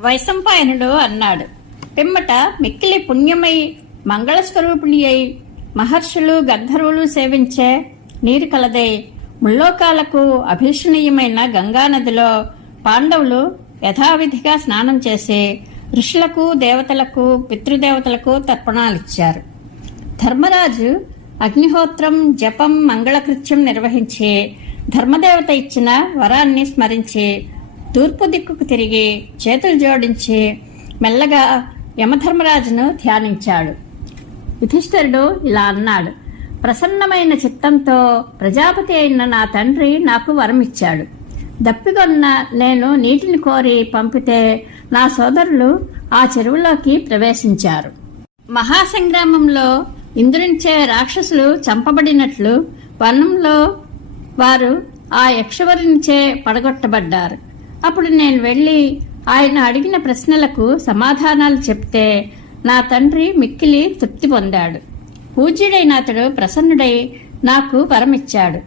వైశంపాయనుడు అన్నాడు. పిమ్మట మిక్కిలి పుణ్యమై మంగళస్వరూపిణి అయి మహర్షులు గంధర్వులు సేవించే నీరు కలదై ముల్లోకాలకు అభీషణీయమైన గంగానదిలో పాండవులు యథావిధిగా స్నానం చేసి ఋషులకు దేవతలకు పితృదేవతలకు తర్పణాలిచ్చారు. ధర్మరాజు అగ్నిహోత్రం జపం మంగళకృత్యం నిర్వహించి ధర్మదేవత ఇచ్చిన వరాన్ని స్మరించి తూర్పు దిక్కుకు తిరిగి చేతులు జోడించి మెల్లగా యమధర్మరాజును ధ్యానించాడు. యుధిష్ఠరుడు ఇలా అన్నాడు ప్రసన్నమైన చిత్తంతో ప్రజాపతి అయిన నా తండ్రి నాకు వరమిచ్చాడు. దప్పిగొన్న నేను నీటిని కోరి పంపితే నా సోదరులు ఆ చెరువులోకి ప్రవేశించారు. మహాసంగ్రామంలో ఇంద్రునిచే రాక్షసులు చంపబడినట్లు వనంలో వారు ఆ యక్షవరునిచే పడగొట్టబడ్డారు. అప్పుడు నేను వెళ్ళి ఆయన అడిగిన ప్రశ్నలకు సమాధానాలు చెప్తే నా తండ్రి మిక్కిలి తృప్తి పొందాడు. పూజ్యుడైన అతడు ప్రసన్నుడై నాకు వరమిచ్చాడు.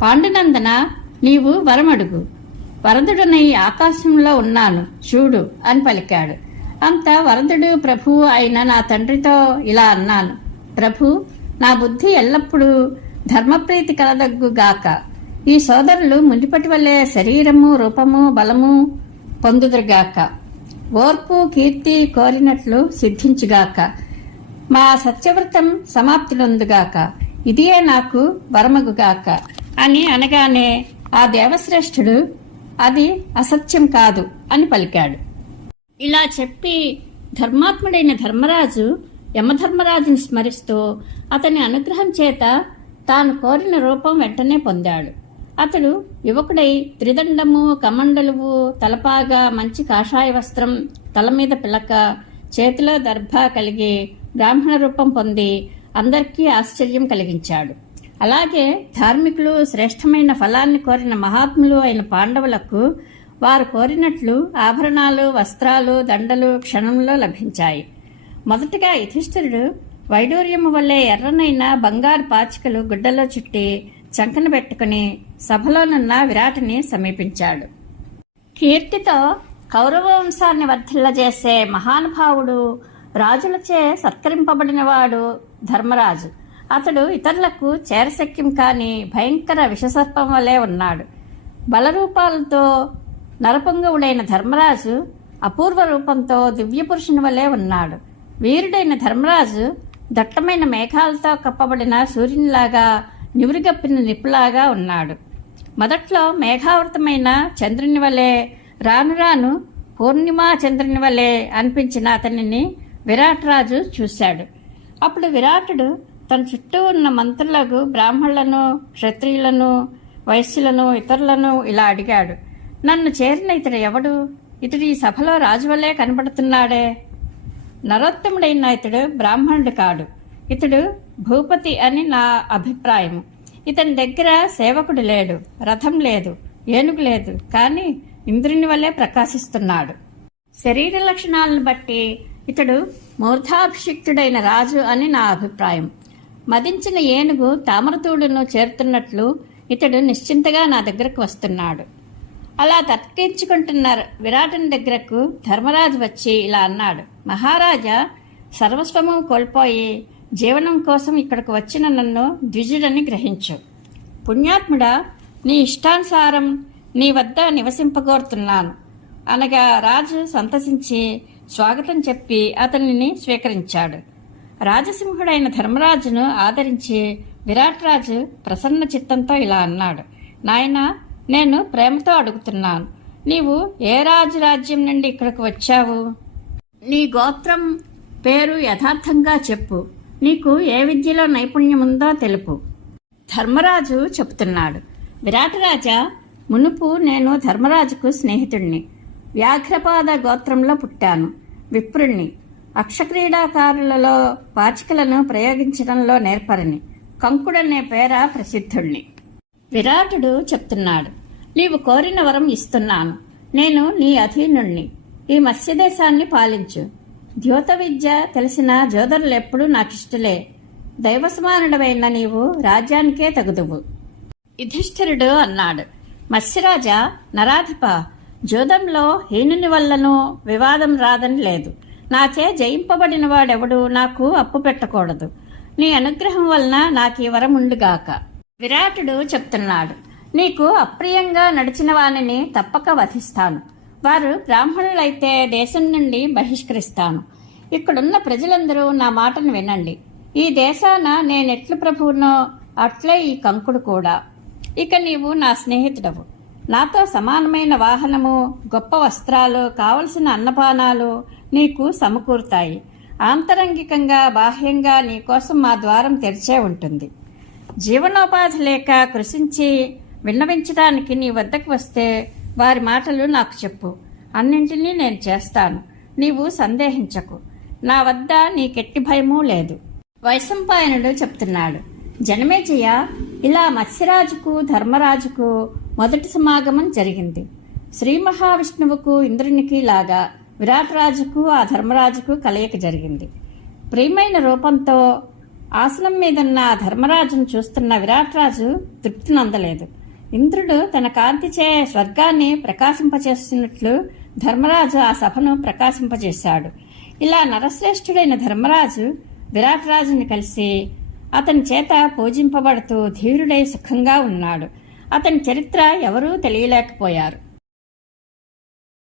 పాండునందన నీవు వరమడుగు. వరదుడనై ఆకాశంలో ఉన్నాను. చూడు అని పలికాడు. అంత వరదుడు ప్రభు అయిన నా తండ్రితో ఇలా అన్నాను. ప్రభు నా బుద్ధి ఎల్లప్పుడూ ధర్మప్రీతి కలదగ్గుగాక ఈ సోదరులు మునిపటి వల్లే శరీరము రూపము బలము పొందుదురుగాక. ఓర్పు కీర్తి కోరినట్లు సిద్ధించుగాక. మా సత్యవ్రతం సమాప్తిలొందుగాక. ఇదియే నాకు వరమగుగాక. అని అనగానే ఆ దేవశ్రేష్ఠుడు అది అసత్యం కాదు అని పలికాడు. ఇలా చెప్పి ధర్మాత్ముడైన ధర్మరాజు యమధర్మరాజుని స్మరిస్తూ అతని అనుగ్రహం చేత తాను కోరిన రూపం వెంటనే పొందాడు. అతడు యువకుడై త్రిదండము కమండలువు తలపాగా మంచి కాషాయ వస్త్రం తల మీద పిలక చేతిలో దర్భ కలిగి బ్రాహ్మణ రూపం పొంది అందరికీ ఆశ్చర్యం కలిగించాడు. అలాగే ధార్మికులు శ్రేష్టమైన ఫలాన్ని కోరిన మహాత్ములు అయిన పాండవులకు వారు కోరినట్లు ఆభరణాలు వస్త్రాలు దండలు క్షణంలో లభించాయి. మొదటగా యుధిష్ఠిరుడు వైడూర్యము వల్లే ఎర్రనైన బంగారు పాచికలు గుడ్డలో చుట్టి చంకన పెట్టుకుని సభలోనున్న విరాటిని సమీపించాడు. కీర్తితో కౌరవ వంశాన్ని వర్ధిల్లజేసే మహానుభావుడు రాజులచే సత్కరింపబడినవాడు ధర్మరాజు. అతడు ఇతరులకు చేరశక్యం కాని భయంకర విషసర్పం వలె ఉన్నాడు. బలరూపాలతో నరపంగవుడైన ధర్మరాజు అపూర్వ రూపంతో దివ్యపురుషుని వలె ఉన్నాడు. వీరుడైన ధర్మరాజు దట్టమైన మేఘాలతో కప్పబడిన సూర్యునిలాగా నివురుగప్పిన నిప్పులాగా ఉన్నాడు. మొదట్లో మేఘావృతమైన చంద్రుని వలె రాను రాను పూర్ణిమా చంద్రుని వలె అనిపించిన అతనిని విరాట్ రాజు చూశాడు. అప్పుడు విరాటుడు తన చుట్టూ ఉన్న మంత్రులకు బ్రాహ్మణులను క్షత్రియులను వైశ్యులను ఇతరులను ఇలా అడిగాడు. నన్ను చేరిన ఇతడు ఎవడు? ఇతడు ఈ సభలో రాజు వల్లే కనబడుతున్నాడే. నరోత్తముడైన ఇతడు బ్రాహ్మణుడు కాడు. ఇతడు భూపతి అని నా అభిప్రాయం. ఇతని దగ్గర సేవకుడు లేడు రథం లేదు ఏనుగు లేదు కానీ ఇంద్రుని వల్లే ప్రకాశిస్తున్నాడు. శరీర లక్షణాలను బట్టి ఇతడు మూర్ధాభిషిక్తుడైన రాజు అని నా అభిప్రాయం. మదించిన ఏనుగు తామరతూడును చేరుతున్నట్లు ఇతడు నిశ్చింతగా నా దగ్గరకు వస్తున్నాడు. అలా తర్కించుకుంటున్న విరాటుని దగ్గరకు ధర్మరాజు వచ్చి ఇలా అన్నాడు. మహారాజా సర్వస్వము కోల్పోయి జీవనం కోసం ఇక్కడికి వచ్చిన నన్ను ద్విజుడని గ్రహించు. పుణ్యాత్ముడా నీ ఇష్టానుసారం నీ వద్ద నివసింపగోరుతున్నాను. అనగా రాజు సంతసించి స్వాగతం చెప్పి అతనిని స్వీకరించాడు. రాజసింహుడైన ధర్మరాజును ఆదరించి విరాట్ రాజు ప్రసన్న చిత్తంతో ఇలా అన్నాడు. నాయనా నేను ప్రేమతో అడుగుతున్నాను. నీవు ఏ రాజు రాజ్యం నుండి ఇక్కడికి వచ్చావు? నీ గోత్రం పేరు యథార్థంగా చెప్పు. నీకు ఏ విద్యలో నైపుణ్యం ఉందో తెలుపు. ధర్మరాజు చెబుతున్నాడు విరాటరాజా మునుపు నేను ధర్మరాజుకు స్నేహితుణ్ణి. వ్యాఘ్రపాద గోత్రంలో పుట్టాను. విప్రుణ్ణి. అక్షక్రీడాకారులలో పాచికలను ప్రయోగించడంలో నేర్పరిని. కంకుడనే పేర ప్రసిద్ధుణ్ణి. విరాటుడు చెప్తున్నాడు. నీవు కోరిన వరం ఇస్తున్నాను. నేను నీ అధీనుణ్ణి. ఈ మత్స్యదేశాన్ని పాలించు. ద్యోత విద్య తెలిసిన జోదరులెప్పుడూ నాకిష్టలే. దైవస్మారణమైన నీవు రాజ్యానికే తగుదువు. యుధిష్ఠిరుడు అన్నాడు. మత్స్యరాజా నరాధిప జోదంలో హీనుని వల్లను వివాదం రాదని లేదు. నాచే జయింపబడిన వాడెవడు నాకు అప్పు పెట్టకూడదు. నీ అనుగ్రహం వలన నాకు ఈ వరం ఉండుగాక. విరాటుడు చెప్తున్నాడు. నీకు అప్రియంగా నడిచిన వానిని తప్పక వధిస్తాను. వారు బ్రాహ్మణులైతే దేశం నుండి బహిష్కరిస్తాను. ఇక్కడున్న ప్రజలందరూ నా మాటను వినండి. ఈ దేశాన నేనెట్లు ప్రభువునో అట్లే ఈ కంకుడు కూడా. ఇక నీవు నా స్నేహితుడవు. నాతో సమానమైన వాహనము గొప్ప వస్త్రాలు కావలసిన అన్నపానాలు నీకు సమకూరుతాయి. ఆంతరంగికంగా బాహ్యంగా నీకోసం మా ద్వారం తెరిచే ఉంటుంది. జీవనోపాధి లేక కృషించి విన్నవించడానికి నీ వద్దకు వస్తే వారి మాటలు నాకు చెప్పు. అన్నింటినీ నేను చేస్తాను. నీవు సందేహించకు. నా వద్ద నీకెట్టి భయమూ లేదు. వైశంపాయనుడు చెప్తున్నాడు. జనమేజయ ఇలా మత్స్యరాజుకు ధర్మరాజుకు మొదటి సమాగమం జరిగింది. శ్రీ మహావిష్ణువుకు ఇంద్రునికి లాగా విరాటరాజుకు ఆ ధర్మరాజుకు కలయిక జరిగింది. ప్రియమైన రూపంతో ఆసనం మీదున్న ఆ ధర్మరాజును చూస్తున్న విరాటరాజు తృప్తి నందలేదు ఇంద్రుడు తన కాంతిచే స్వర్గాన్ని ప్రకాశింపచేస్తున్నట్లు ధర్మరాజు ఆ సభను ప్రకాశింపజేశాడు. ఇలా నరశ్రేష్ఠుడైన ధర్మరాజు విరాటరాజుని కలిసి అతని చేత పూజింపబడుతూ ధీరుడై సుఖంగా ఉన్నాడు. అతని చరిత్ర ఎవరూ తెలియలేకపోయారు.